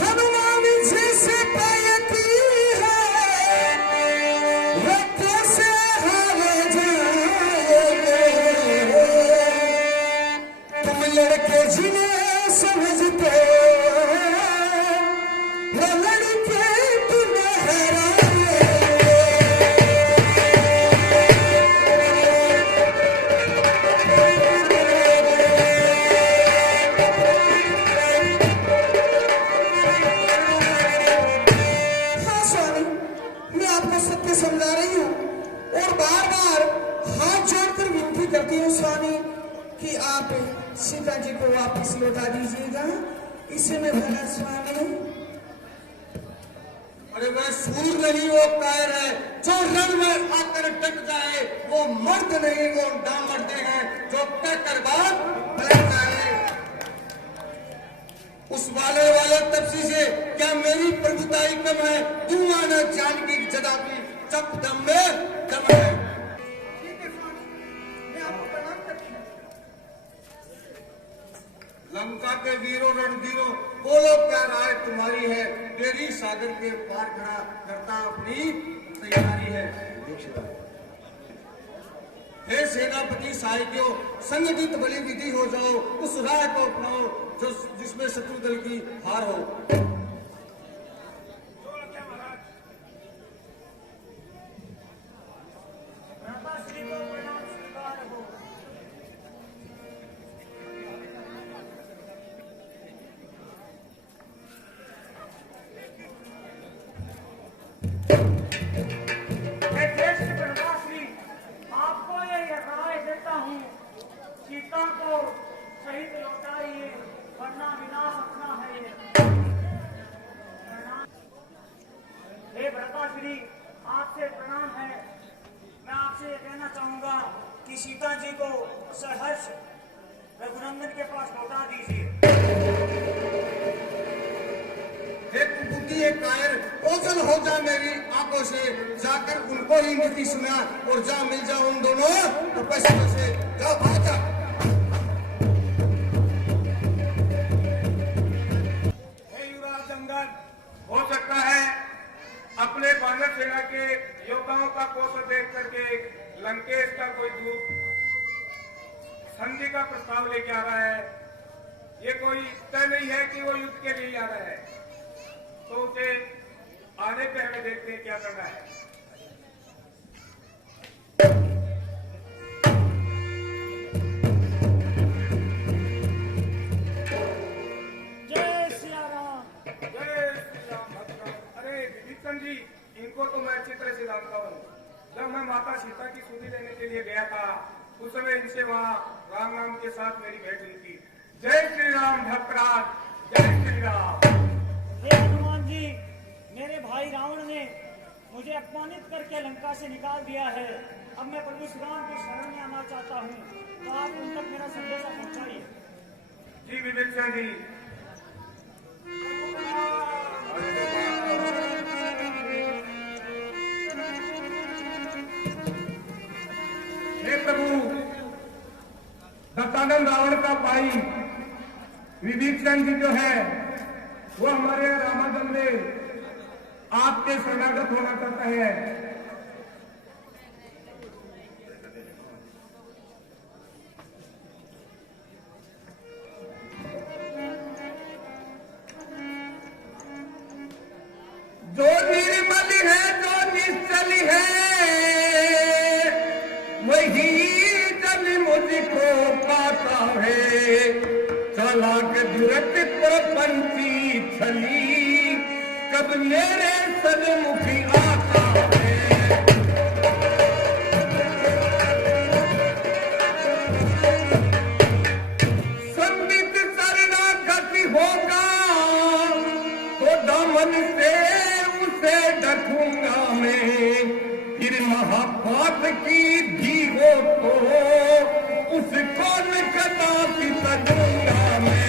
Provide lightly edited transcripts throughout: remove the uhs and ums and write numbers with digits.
हनुमान जी से पैती है वो कैसे हारे जाएंगे। तुम लड़के जिन्हें समझते वो लड़के तुम्हें हराएंगे। हाँ स्वामी, मैं आपको सत्य समझा रही हूँ और बार बार हाथ जोड़कर विनती करती हूँ स्वामी कि आप सीता जी को वापस लौटा दीजिएगा। इसे मैं भला स्वामी। अरे वह सूर नहीं, वो कायर है। जो रण में आकर डट जाए वो मर्द नहीं, वो डामरते हैं जो कहकर बात पलट जाए। उस वाले वाले तपसी से क्या मेरी प्रभुताई कम है? दुआ न जानकी जदा की चप दम में दम है। ठीक है स्वामी, मैं आपको प्रणाम करती हूँ। लंका के वीरों रणधीरों, बोलो क्या राय तुम्हारी है? तेरी सागर के पार खड़ा करता अपनी तैयारी है। हे सेनापति साहित्यों, संगठित बलि विधि हो जाओ, उस राय को अपनाओ जो जिसमें शत्रु दल की हार हो। आपको ये राय देता हूँ, सीता को शहीद लौटाइए वरना विनाश अपना है ये। हे भ्राताश्री, आपसे प्रणाम है। मैं आपसे ये कहना चाहूंगा कि सीता जी को सहर्ष रघुनंदन के पास लौटा दीजिए। बुद्धि एक कायर, ओझल हो जा मेरी आंखों से, जाकर उनको ही नीति सुना और जा मिल जाओ उन दोनों तपस्वियों से। जाओ भाग जा। हे युवराज जंगल, हो सकता है अपने वानर सेना के योद्धाओं का कौशल देख करके लंकेश का कोई दूत संधि का प्रस्ताव लेके आ रहा है। ये कोई तय नहीं है कि वो युद्ध के लिए आ रहा है, तो उसे आने पे हमें देखते हैं क्या करना है। जय सिया राम। जय श्री राम भगवान। अरे विभीषण जी, इनको तो मैं अच्छी तरह से जानता हूँ। जब मैं माता सीता की सुधि लेने के लिए गया था, उस समय इनसे वहाँ राम नाम के साथ मेरी भेंट हुई थी। जय श्री राम भक्तराज, जय श्री राम। हे हनुमान जी, मेरे भाई रावण ने मुझे अपमानित करके लंका से निकाल दिया है। अब मैं प्रभु श्री राम की शरण में आना चाहता हूँ, तो आप उन तक मेरा संदेशा पहुँचाइए। जी विभीषण जी। हे प्रभु, दत्तानंद रावण का भाई विभीषण जी जो है वो हमारे रामादल में आपके शरणागत होना चाहता है। जो निर्मल है, जो निश्चल है, वही जल मुझको पाता है। चालाक दुरत प्रपंची छली, कब मेरे सन्मुखी आता है। संबित शरणागति होगा तो दामन से उसे ढकूंगा मैं। फिर महापात की भी हो तो उसको कदापि तजूंगा मैं।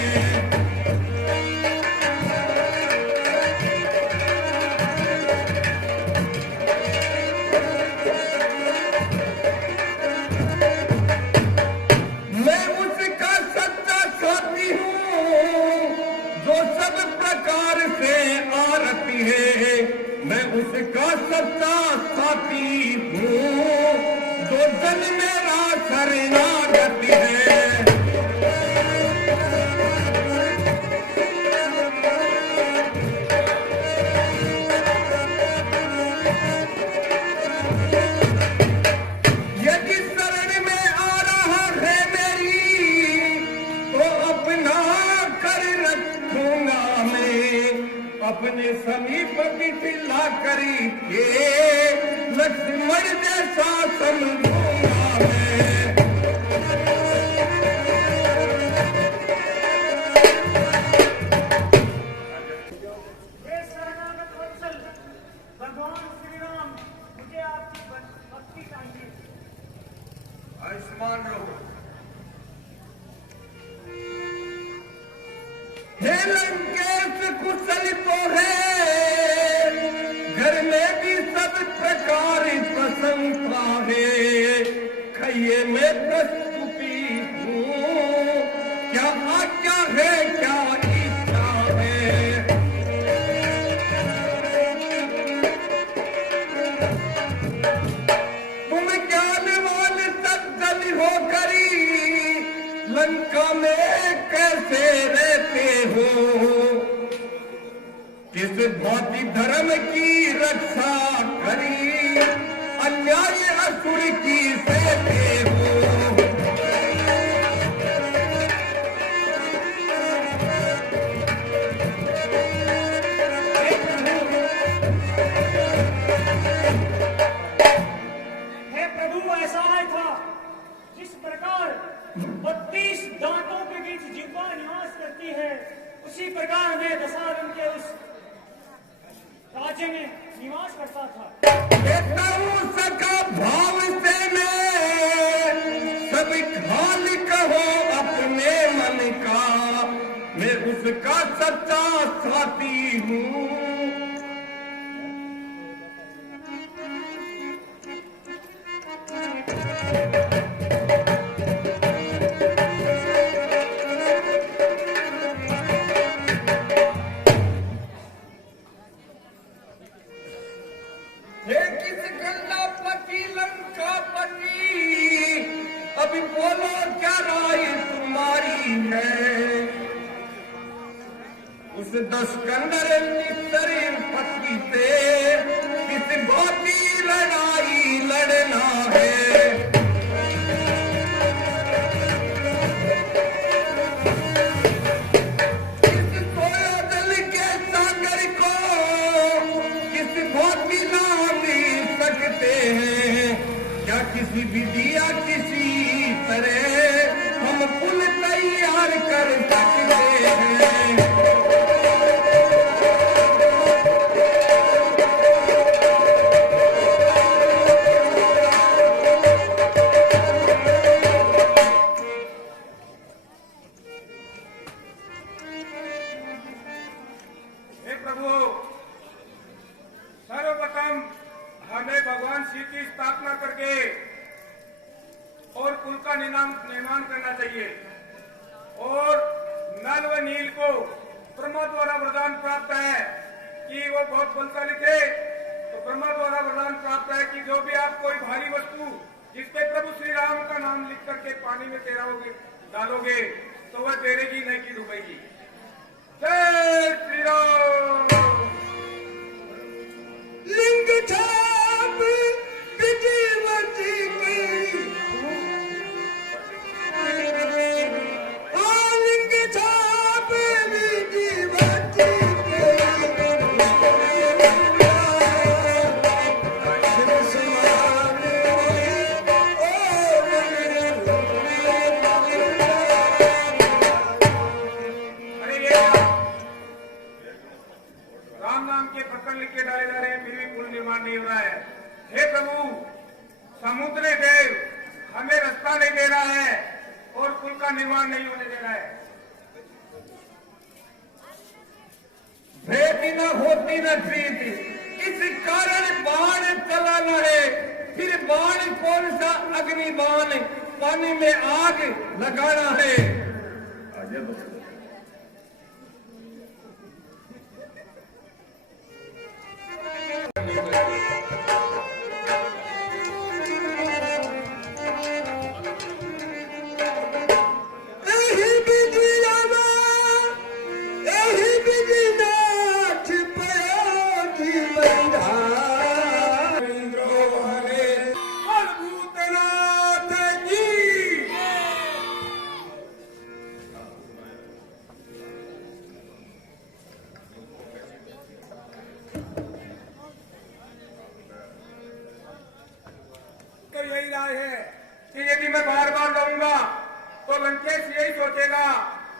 मैं उसका सच्चा साथी हूँ जो सब प्रकार से उसका सच्चा साथी हूँ, जो जन मेरा शरणागत है। यदि शरण में आ रहा है मेरी, तो अपना कर रखूंगा मैं, अपने समीप बिठला करी के लक्ष्मण जैसा समझूंगा मैं। हे शरणागत वत्सल भगवान श्री राम, मुझे आपकी भक्ति चाहिए। आयुष्मान रहो। हे लंकेश कुशल तो है, घर में भी सब प्रकार प्रशंसा है, खैये में प्रस्तुति हूँ, क्या आज्ञा है क्या इच्छा है। तुम ज्ञानवान सज्जन हो करी लंका में कैसे रहते हो, किस भांति धर्म की रक्षा करी अन्याय असुर की सहते हो। हे प्रभु, ऐसा है था जिस प्रकार 32 दांतों के बीच जिह्वा निवास करती है, उसी प्रकार मैं दशारण के उस राज्य में निवास करता था। कहता हूँ सका भाव से मैं, सब खाल कहो अपने मन का, मैं उसका सच्चा साथी हूँ। हे किस गंगापति लंकापति, अभी बोलो क्या राय तुम्हारी है। उस दशकंदर निस्तर पति से किस भांति लड़ाई लड़ना है। किस सोयादल के सागर को किस भांति लांग सकते हैं, क्या किसी विधि या किसी तरह हम पुल तैयार कर सकते हैं। हे प्रभु, सर्वप्रथम हमें भगवान शिव की स्थापना करके और कुल का निर्माण करना चाहिए, और नल व नील को ब्रह्मा द्वारा वरदान प्राप्त है कि वो बहुत बलशाली थे। तो ब्रह्मा द्वारा वरदान प्राप्त है कि जो भी आप कोई भारी वस्तु जिसपे प्रभु श्री राम का नाम लिख करके पानी में तैराओगे डालोगे, तो वह तैरेगी नहीं कि डूबेगी। जय श्री राम। लिंग छाप विधिवती की, लिंग छाप विधिवती की, शिव समान अरे ये क्या? राम नाम के पत्थर लिख के डाले जा रहे हैं, फिर भी पुल निर्माण नहीं हो रहा है। हे प्रभु, समुद्र देव हमें रास्ता नहीं दे रहा है और पुल का निर्माण नहीं होने दे रहा है। भेंट न होती न प्रीति, इस कारण बाण चलाना है। फिर बाण कौन सा अग्नि बाण, पानी में आग लगाना है। आगे बढ़ो। लंकेश यही सोचेगा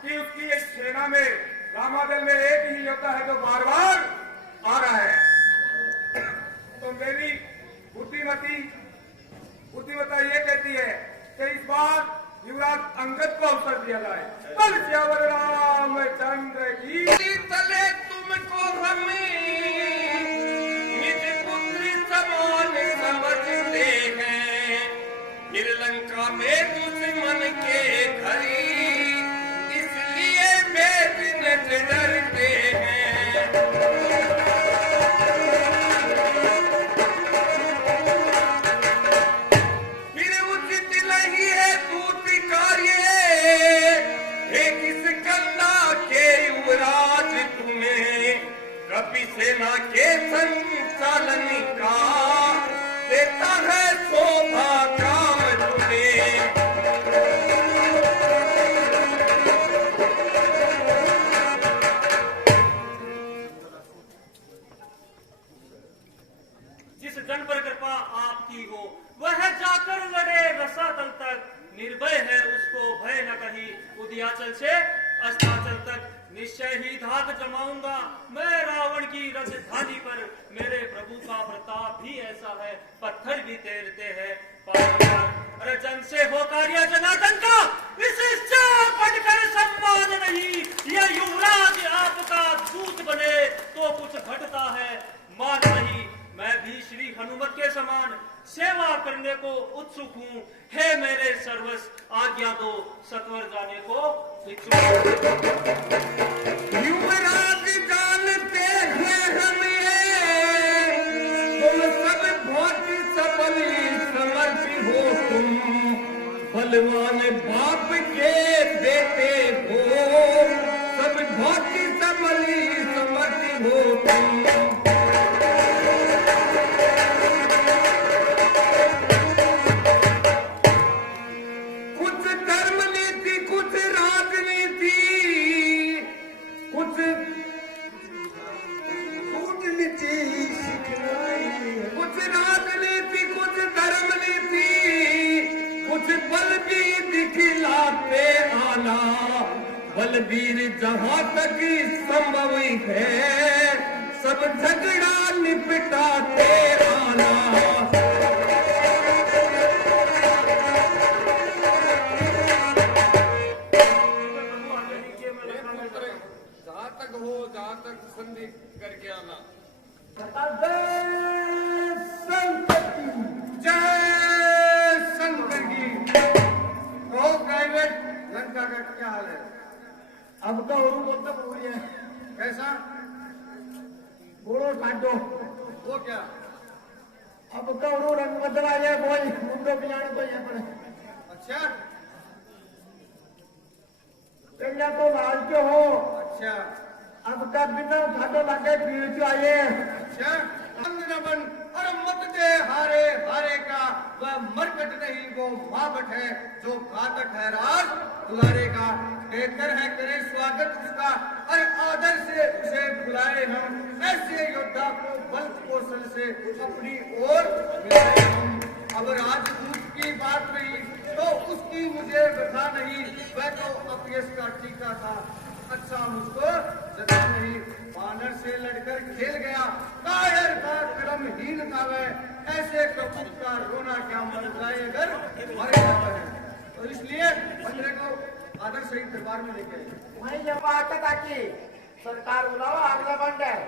कि उसकी एक सेना में रामादल में एक ही योद्धा है जो बार बार आ रहा है। तो मेरी बुद्धिमता ये कहती है कि इस बार युवराज अंगद को अवसर दिया जाए। बल श्यावर रामचंद्र की तले तुमको हमें निज पुत्र समान समझते हैं, फिर लंका में दुश्मन के घरी इसलिए भेजने से डरते हैं। फिर उचित नहीं है दूत कार्य एक इस कन्या के युवराज तुम्हें, कपि सेना के संचालन का देता है शोभा काम तुम्हें। जिस जन पर कृपा आपकी हो वह जाकर लड़े रसातल तक, निर्भय है उसको भय न कहीं, उदयाचल से अस्ताचल तक निश्चय ही धाक जमाऊंगा मैं रावण की राजधानी पर। मेरे प्रभु का प्रताप भी ऐसा है, पत्थर भी तैरते हैं पानी पर। अरे जन से हो कार्य जनार्दन का, इससे बढ़कर सम्मान नहीं। ये युवराज आपका दूत बने तो कुछ घटता है, मान नहीं। मैं भी श्री हनुमत के समान सेवा करने को उत्सुक हूँ। हे मेरे सर्वस्व आज्ञा दो, सत्वर जाने को इच्छुक हूँ। युवराज जानते हैं हमें तुम सब बहुत सबल समर्थ हो, तुम बलवान बाप के बेटे हो, सब बहुत सबल समर्थ हो तुम। कुछ धर्म नीति कुछ राजनीति कुछ कूटनीति सिखलाई, कुछ राजनीति कुछ धर्म नीति कुछ बल भी दिखलाते आना, बलबीर जहां तक संभव है सब झगड़ा निपटाते आना। जहाँ तक संधि करके आना। जय शंकर की। तो प्राइवेट लंका का क्या हाल है? अब तो और मतलब हो रही है कैसा? बोलो काटो। वो क्या? अब तो और रंग बदला जाए कोई मुंडो पियाने को यहाँ पर अच्छा पहले तो लाल के हो, अच्छा अब तक बिना खाटो लगे भीड़ जो आए। अच्छा अंग न बन और मत दे हारे हारे का, वह मरकट नहीं वो मावट है जो घातक है राज दुलारे का। बेहतर है करें स्वागत उसका और आदर से उसे बुलाए हम, ऐसे योद्धा को बल कौशल से अपनी ओर मिलाए हम। अब राजदूत की बात रही तो उसकी मुझे व्यथा नहीं, वह तो अपयश का टीका था अच्छा मुझको जता नहीं। बानर से लड़कर खेल गया कायर का कर्महीन था वह, ऐसे कपूत का रोना क्या मन जाए अगर मर जाता है। तो इसलिए बंदरे को आदर सहित दरबार में लेके आए। वही जब आता ताकि सरकार बुलाओ अगला बंद है।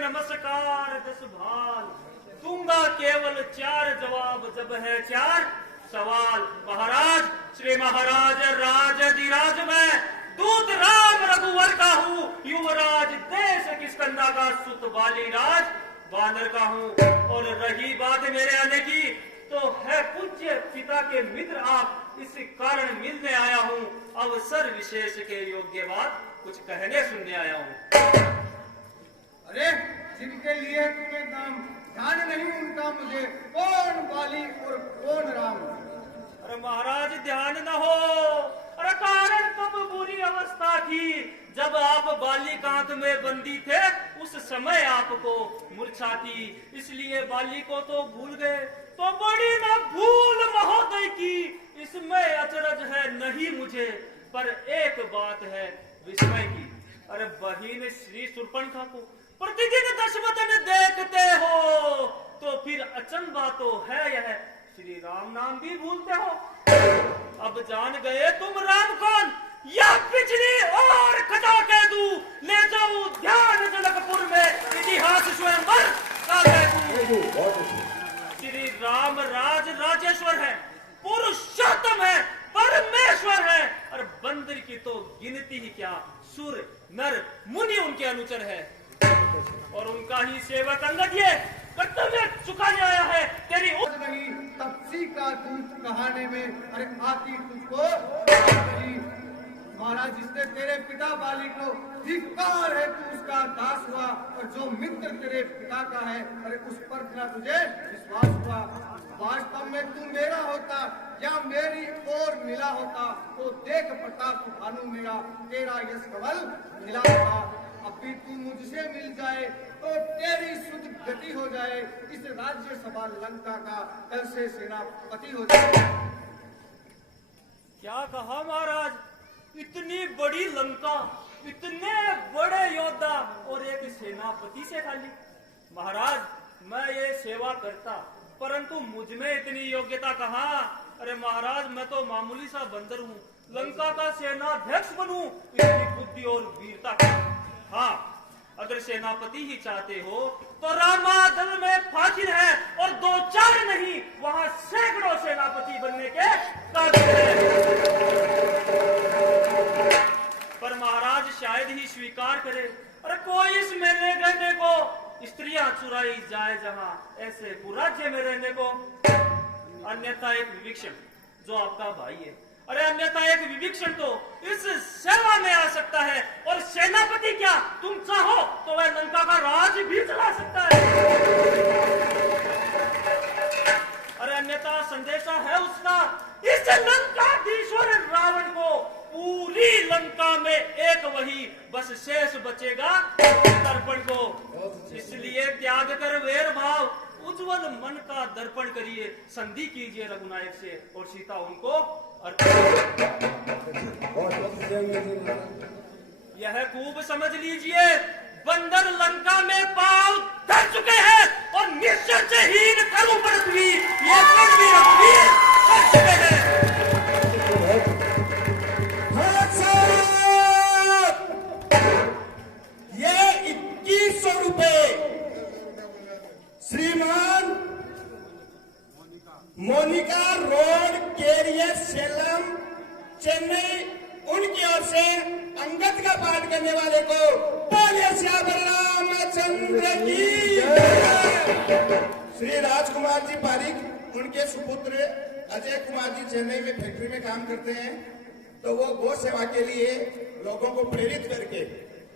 नमस्कार दस भाल दूंगा केवल 4 जवाब जब है 4 सवाल। महाराज श्री महाराज राजधिराज मैं दूत राम रघुवर का हूँ, युवराज देश किष्किंधा का सुत बाली राज बानर का हूँ। और रही बात मेरे आने की तो है पूज्य पिता के मित्र आप, इस कारण मिलने आया हूँ। अवसर विशेष के योग्य बात कुछ कहने सुनने आया हूँ। अरे जिनके लिए तूने नाम ध्यान नहीं उनका मुझे, कौन बाली और कौन राम? अरे महाराज ध्यान न हो, अरे कारण कब बुरी अवस्था थी जब जब आप बालिकांत में बंदी थे उस समय आपको मूर्छा थी, इसलिए बाली को तो भूल गए। तो बड़ी न भूल महोदय की, इसमें अचरज है नहीं मुझे, पर एक बात है विस्मय की। अरे बहिन श्री शूर्पणखा को प्रतिदिन 10 वदन देखते हो, तो फिर अचंभा तो है यह श्री राम नाम भी भूलते हो। अब जान गए तुम राम कौन, या पिछली और खजा कह दूं, ले जाऊं ध्यान जनकपुर में इतिहास स्वयंवर का कह दूं। श्री राम राजेश्वर है, पुरुषोत्तम है, परमेश्वर है, और बंदर की तो गिनती ही क्या, सुर नर मुनि उनके अनुचर है, और उनका ही सेवक अंगद ये कर्तव्य चुकाने आया है। तेरी नहीं तपसी का दूत कहाने में, अरे आती तुझको नहीं। महाराज जिसने तेरे पिता बाली को धिक्कार है, तू उसका दास हुआ, और जो मित्र तेरे पिता का है, अरे उस पर क्या तुझे विश्वास हुआ। वास्तव में तू मेरा होता या मेरी ओर मिला होता, तो देख प्रताप भानु मेरा तेरा यश कवल मिला होता। अभी तू मुझसे मिल जाए तो तेरी शुद्ध गति हो जाए, इस राज्य सभा लंका का कल से सेनापति हो जाए। क्या कहा महाराज, इतनी बड़ी लंका, इतने बड़े योद्धा और एक सेनापति से खाली। महाराज मैं ये सेवा करता, परंतु मुझ में इतनी योग्यता कहाँ। अरे महाराज मैं तो मामूली सा बंदर हूँ, लंका का सेनाध्यक्ष बनूं, इतनी बुद्धि और वीरता का। हाँ अगर सेनापति ही चाहते हो तो रामादल में फाजिल है, और 2-4 नहीं वहां सैकड़ों सेनापति बनने के काबिल है। पर महाराज शायद ही स्वीकार करे। अरे कोई इस मेले रहने को, स्त्रियां चुराई जाए जहां, ऐसे कुराज्य में रहने को। अन्यथा एक विभीषण जो आपका भाई है, अरे अन्यथा एक विभीषण तो इस सेवा में आ सकता है, और सेनापति क्या तुम चाहो तो वह लंका का राज भी चला सकता है। अरे अन्यथा संदेशा है उसका, इस लंकाधीश्वर रावण को पूरी लंका में एक वही बस शेष बचेगा तर्पण को। इसलिए त्याग कर वेर भाव, उज्जवल मन का दर्पण करिए, संधि कीजिए रघुनायक से, और सीता उनको यह खूब समझ लीजिए, बंदर लंका में पांव धर चुके हैं, और निश्चय से हीन करूं पृथ्वी, ये पृथ्वी रघुवीर कर चुके हैं। ये 2100 रुपए श्रीमान मोनिका रोड कैरियर सेलम चेन्नई, उनकी ओर से अंगद का पाठ करने वाले को बोलिए श्याम रामचंद्र की। श्री राजकुमार जी पारिक, उनके सुपुत्र अजय कुमार जी चेन्नई में फैक्ट्री में काम करते हैं, तो वो गौ सेवा के लिए लोगों को प्रेरित करके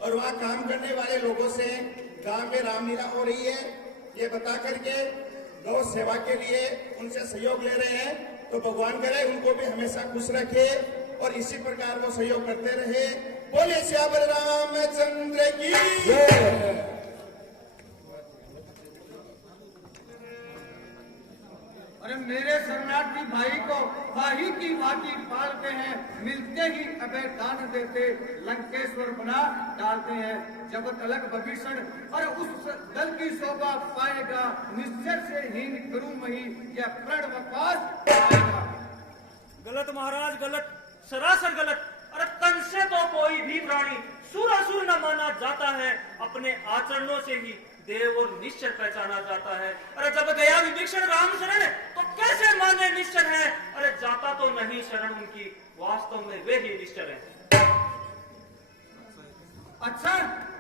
और वहाँ काम करने वाले लोगों से गांव में रामलीला हो रही है ये बता करके गौ सेवा के लिए उनसे सहयोग ले रहे हैं। तो भगवान करे उनको भी हमेशा खुश रखे और इसी प्रकार वो सहयोग करते रहे। बोले श्याम रामचंद्र की। अरे मेरे शरणार्थी भाई को भाई की भांति पालते हैं, मिलते ही अभय दान देते, लंकेश्वर बना डालते हैं। जब तलक विभीषण और उस दल की शोभा पाएगा, निश्चय से हीन करूं मही, यह प्रण वपास पाएगा। गलत महाराज गलत, सरासर गलत। अरे तन से तो कोई भी प्राणी सुरासुर न माना जाता है, अपने आचरणों से ही देव और निश्चर पहचाना जाता है। अरे जब गया विभीषण राम शरण तो कैसे माने निश्चर है। अरे जाता तो नहीं शरण उनकी, वास्तव में वे ही निश्चर हैं। अच्छा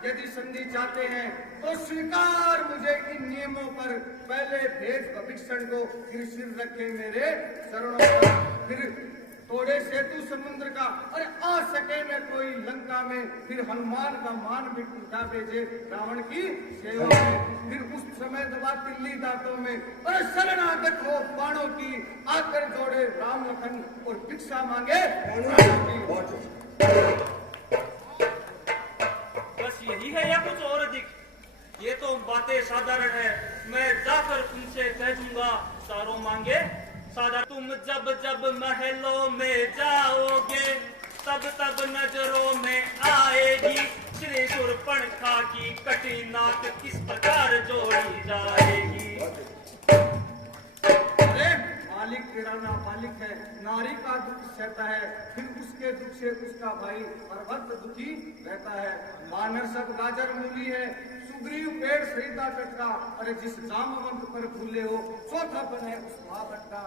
यदि संधि चाहते हैं तो स्वीकार मुझे इन नियमों पर। पहले भेज विभीषण को, फिर सिर रखे मेरे चरणों पर, फिर तोड़े सेतु समुद्र का, अरे आ सके न कोई लंका में, फिर हनुमान का मान भी उठा भेजे रावण की सेवा में। फिर उस समय दबा तिल्ली दांतों में, अरे शरणागत हो बाणों की, आकर जोड़े राम लखन और भिक्षा मांगे रावण की। है या कुछ और अधिक? ये तो बातें साधारण है, मैं जाकर तुमसे कह दूंगा सारों मांगे साधारण। तुम जब जब महलों में जाओगे तब तब नजरों में आएगी श्री शूर्पणखा की कटी नाक किस प्रकार जोड़ी जाएगी। अरे मालिक तेरा नाबालिग है, नारी का दुख सहता है, फिर उसके दुख से उसका भाई पर्वत दुखी रहता है। वानर सब गाजर मूली है, सुग्रीव पेड़ सरिता टटका, अरे जिस जामवंत पर भूले हो चौथा बन है उस महावट का।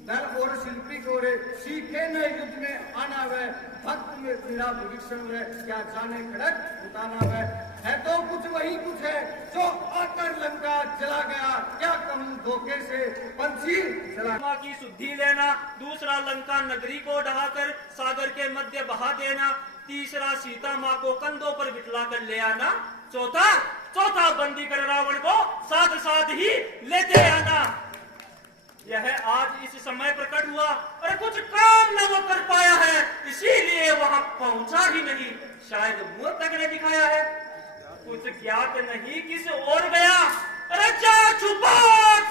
नल और शिल्पी को रे सीखे न युद्ध में आना वह, भक्त में पीड़ा विभीषण वह, क्या जाने खड़क उताना वह। है तो कुछ वही कुछ है जो आकर लंका जला गया, क्या कहूं धोखे से पंछी जला। की शुद्धि लेना, दूसरा लंका नगरी को ढहाकर सागर के मध्य बहा देना, तीसरा सीता माँ को कंधों पर बिठला कर ले आना, चौथा बंदी कर रावण को साथ साथ ही लेते आना। यह आज इस समय प्रकट हुआ, अरे कुछ काम न वो कर पाया है, इसीलिए वहां पहुंचा ही नहीं, शायद मुंह तक ने दिखाया है। कुछ ज्ञात नहीं किस ओर गया, अरे जा छुपा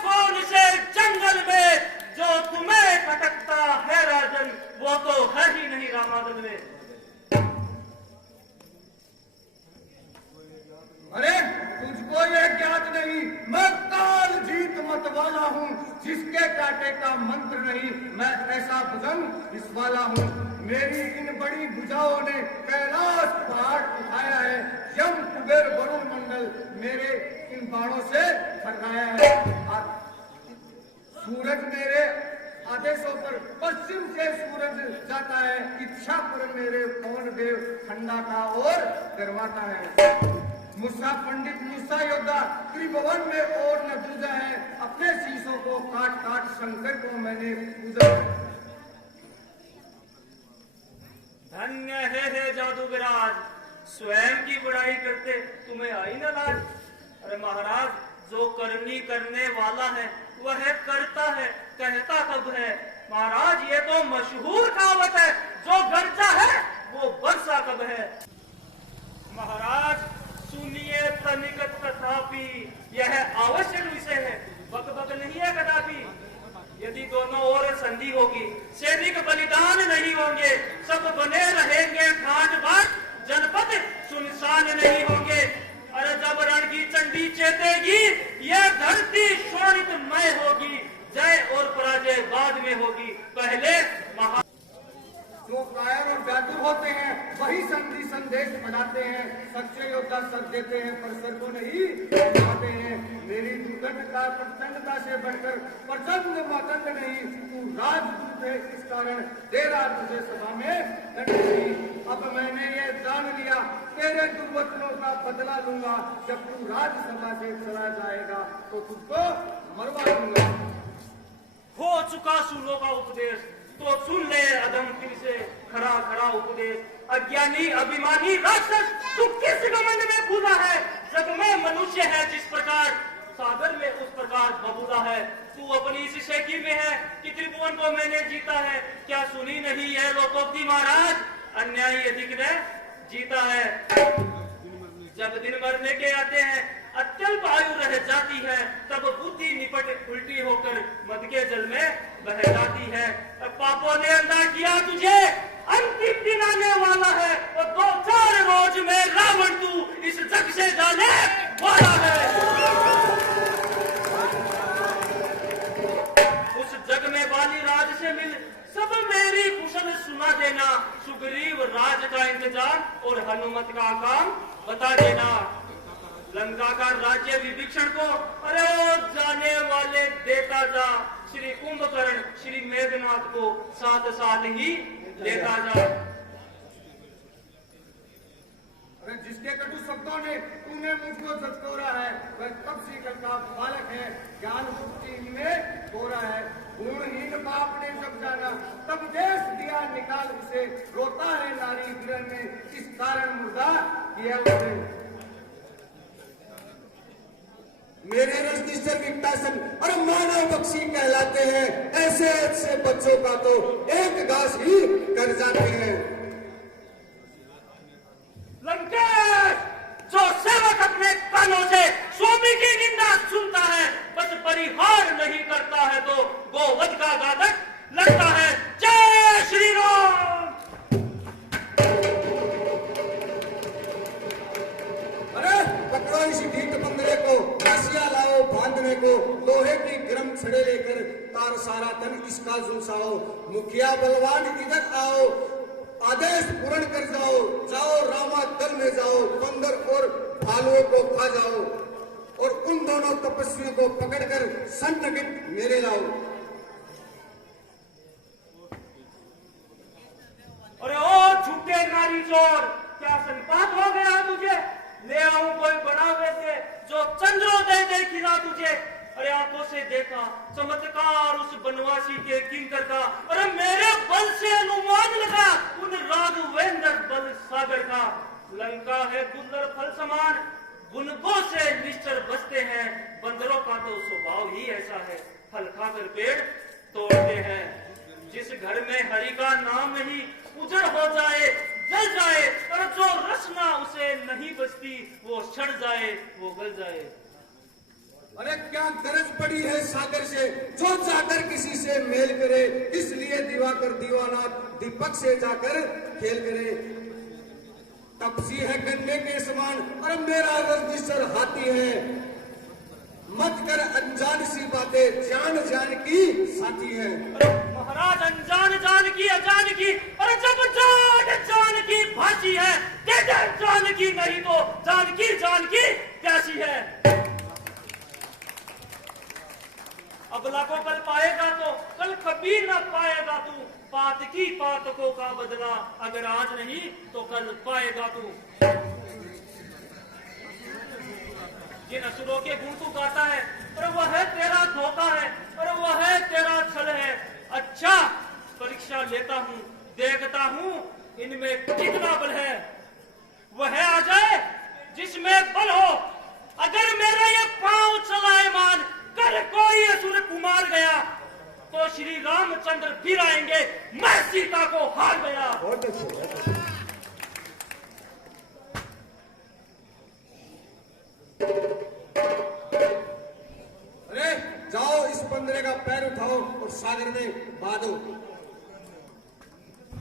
कौन से जंगल में, जो तुम्हें भटकता है राजन वो तो है ही नहीं रामादन में। अरे तुझको यह ज्ञात नहीं, मैं काल जीत मत वाला हूँ, जिसके कांटे का मंत्र नहीं, मैं ऐसा भुजंग इस वाला हूँ। मेरी इन बड़ी भुजाओं ने कैलाश पहाड़ उठाया है, यम कुबेर वरुण मंडल मेरे इन बाणों से थर्राया है। सूरज मेरे आदेशों पर पश्चिम से सूरज जाता है, इच्छा पर मेरे पवन देव ठंडा का और गरमाता है। मुस्सा पंडित मुस्सा योद्धा त्रिभुवन में और न दूजा है, अपने शीशों को काट काट शंकर को मैंने पूजा। धन्य है जादूगराज, स्वयं की बुराई करते तुम्हें आई न लाज। अरे महाराज, जो करनी करने वाला है वह करता है, कहता कब है। महाराज ये तो मशहूर कहावत है, जो गरजा है वो बरसा कब है। महाराज सुनिए तनिक तथापि, यह आवश्यक विषय है, बक नहीं है कदापि। यदि दोनों ओर संधि होगी, सैनिक बलिदान नहीं होंगे, सब बने रहेंगे घाट बाट, जनपद सुनसान नहीं होंगे। अरे जब रण की चंडी चेतेगी, यह धरती शोणितमय होगी, जय और पराजय बाद में होगी, पहले महा। जो कायर और बहादुर होते हैं वही संधि संदेश बढ़ाते हैं, सच्चे योद्धा सर देते हैं पर सर को नहीं बढ़ाते हैं। मेरी दुर्दंडता प्रचंडता से बढ़कर प्रचंड मातंड नहीं, तू राजदूत है इस कारण दे रहा तुझे सभा में दंड नहीं। अब मैंने ये जान लिया, तेरे दुर्वचनों का बदला लूंगा, जब तू राज्यसभा से चला जाएगा तो तुझको मरवा दूंगा। हो चुका सूलों का उपदेश, तो सुन ले अदम फिर से खरा खरा उपदेश। अज्ञानी अभिमानी राक्षस, तू किस घमंड में कूदा है, जग में मनुष्य है जिस प्रकार, सागर में उस प्रकार बबूला है। तू अपनी इस शेखी में है कि त्रिभुवन को मैंने जीता है, क्या सुनी नहीं है लोकोक्ति महाराज, अन्यायी अधिक ने जीता है। जब दिन मरने के आते हैं, अत्यल्प आयु रह जाती है, तब बुद्धि निपट उल्टी होकर मद के जल में बह जाती है। पापों ने अंधा किया तुझे, अंतिम दिन आने वाला है, और 2-4 रोज में रावण तू इस जग से जाने वाला है। उस जग में बाली राज से मिल सब मेरी कुशल सुना देना, सुग्रीव राज का इंतजार और हनुमत का काम बता देना। लंका का राज्य विभीषण को अरे ओ जाने वाले देता जा, श्री कुंभकर्ण श्री मेघनाथ को साथ साथ ही लेता जा। अरे जिसके कटु शब्दों ने तूने मुझको झकझोरा है, वह तब सीकर का बालक है, ज्ञान बुद्धि इनमें गोरा है। गुणहीन बाप ने जब जाना तब देश दिया निकाल उसे, रोता है नारी गृह में इस कारण मुर्दा किया उसे। मेरे रजनीश्वर विकटासन और मानव बख्शी कहलाते हैं, ऐसे ऐसे बच्चों का तो एक घास ही कर जाते हैं। लंकेश बस अपने कानों से स्वामी की निंदा सुनता है, बस परिहार नहीं करता है तो गोवध का घातक लगता है। जय श्री राम। अरे पकड़ो इस ढीठ बंदरे को, रसिया लाओ बांधने को, लोहे की गर्म छड़े लेकर तार सारा तन इसका झुलसाओ। मुखिया बलवान इधर आओ, आदेश पूर्ण कर जाओ, जाओ रामा दल में जाओ, बंदर और भालुओं को खा जाओ और उन दोनों तपस्वियों को पकड़कर संतगित मेरे लाओ। अरे ओ झूठे नारी चोर, क्या संपात हो गया तुझे? ले आऊं कोई बनावे से जो चंद्रोदय देखिला तुझे। अरे आंखों से देखा चमत्कार उस बनवासी के किंकर का, अरे मेरे बल से अनुमान लगा उन राघवेंद्र बल सागर का। लंका है गुंदर फल समान, गुनगों से निश्चर बसते हैं, बंदरों का तो स्वभाव ही ऐसा है, फल खाकर पेड़ तोड़ते हैं। जिस घर में हरि का नाम नहीं उजड़ हो जाए, जल जाए, और जो रचना उसे नहीं बचती वो सड़ जाए, वो गल जाए। अरे क्या गरज पड़ी है सागर से जो जाकर किसी से मेल करे, इसलिए दिवाकर दीवाना दीपक से जाकर खेल करे। तपसी है गन्ने के समान, अरे मेरा रजिस्टर हाथी है, मत कर अनजान सी बातें, जान जान की साथी है। अरे महाराज अनजान जान की अजान की, अरे जब जान जान की भाषी है, जान की नहीं तो जान की प्यासी है। अबला को कल पाएगा तो कल कभी न पाएगा तू, पात की पातकों का बदला अगर आज नहीं तो कल पाएगा तू। जिन असुरों के गुण तू गाता है, और वह तेरा धोखा है, और वह तेरा छल है। अच्छा परीक्षा लेता हूँ, देखता हूँ इनमें कितना बल है। वह आ जाए जिसमें बल हो, अगर मेरे ये पांव चलायमान कर कोई असुर कुमार गया तो श्री रामचंद्र फिर आएंगे, मैं सीता को हार गया। बहुत अच्छे। अरे जाओ इस बंदरे का पैर उठाओ और सागर में बांधो।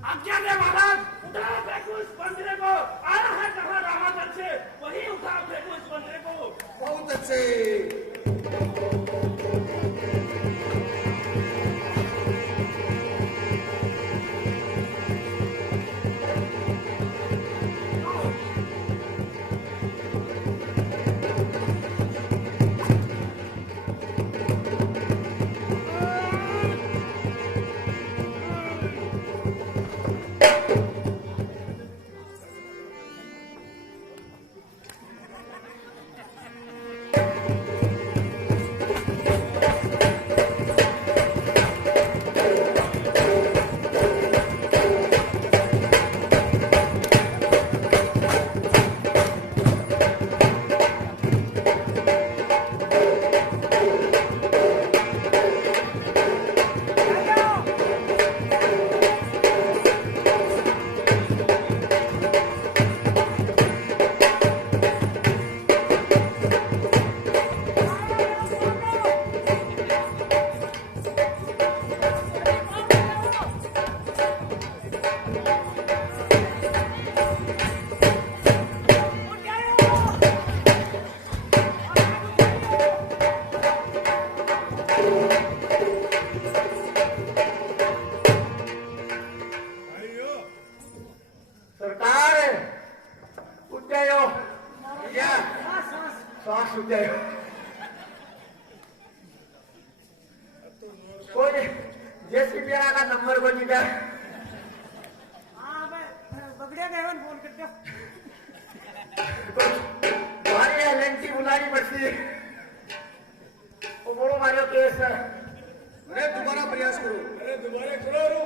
आज्ञा दे महाराज, उठाओ फेंको इस बंदरे को। आया है कहाँ रामागढ़ से, वही उठाओ फेंको इस बंदरे को। बहुत अच्छे। कोई जेसीबी का नंबर को निकाल। हाँ बगड़िया गए फोन कर दिया। तुम्हारी एलएनटी बुलानी पड़ती है, वो बोलो मारियो केस। अरे दोबारा प्रयास करो। अरे दोबारा करो।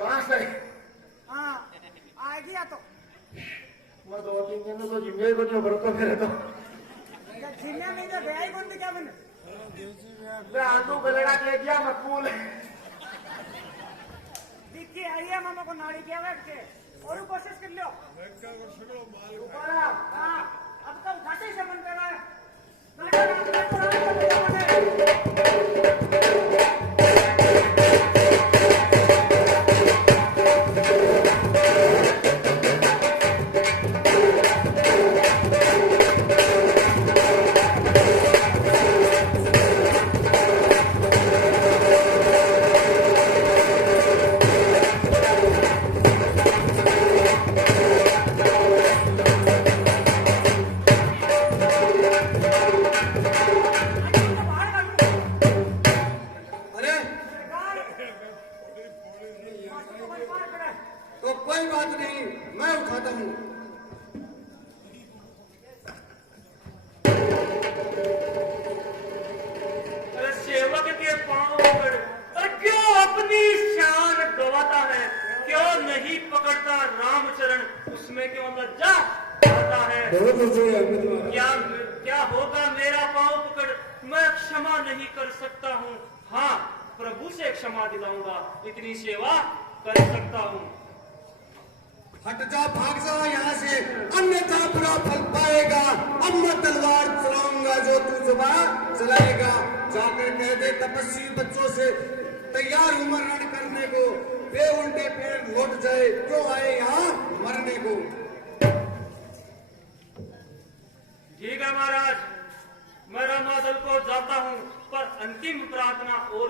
बस है। हाँ आ गया तो मैं 2-3 दिन तो जिम्मे को नहीं भरतो फिर तो जिन्हें नहीं तो गया ही कौन क्या बने मैं आलू गलेड़ा दे दिया मकबूल दिखी आई है मामा को नाड़ी क्या बैठ के और कोशिश कर लो ऊपर आ, हाँ अब तो घाटे से मन कर रहा है अरे तो कोई बात नहीं मैं उठाता हूँ अरे सेवक के पांव पकड़ और क्यों अपनी शान गवाता है क्यों नहीं पकड़ता रामचरण उसमें क्यों लज्जा आता है क्या होगा मेरा पांव पकड़ मैं क्षमा नहीं कर सकता हूँ हाँ प्रभु से क्षमा दिलाऊंगा इतनी सेवा कर सकता हूँ हट जा भाग जा यहाँ से अन्यथा बुरा फल पाएगा अब मैं तलवार चलाऊंगा जो तू जुबान चलाएगा जाकर कह दे तपस्वी बच्चों से तैयार हूं मरण करने को वे उल्टे पैर लौट जाए क्यों आए यहाँ मरने को ठीक है महाराज मैं रामादल को जाता हूँ पर अंतिम प्रार्थना और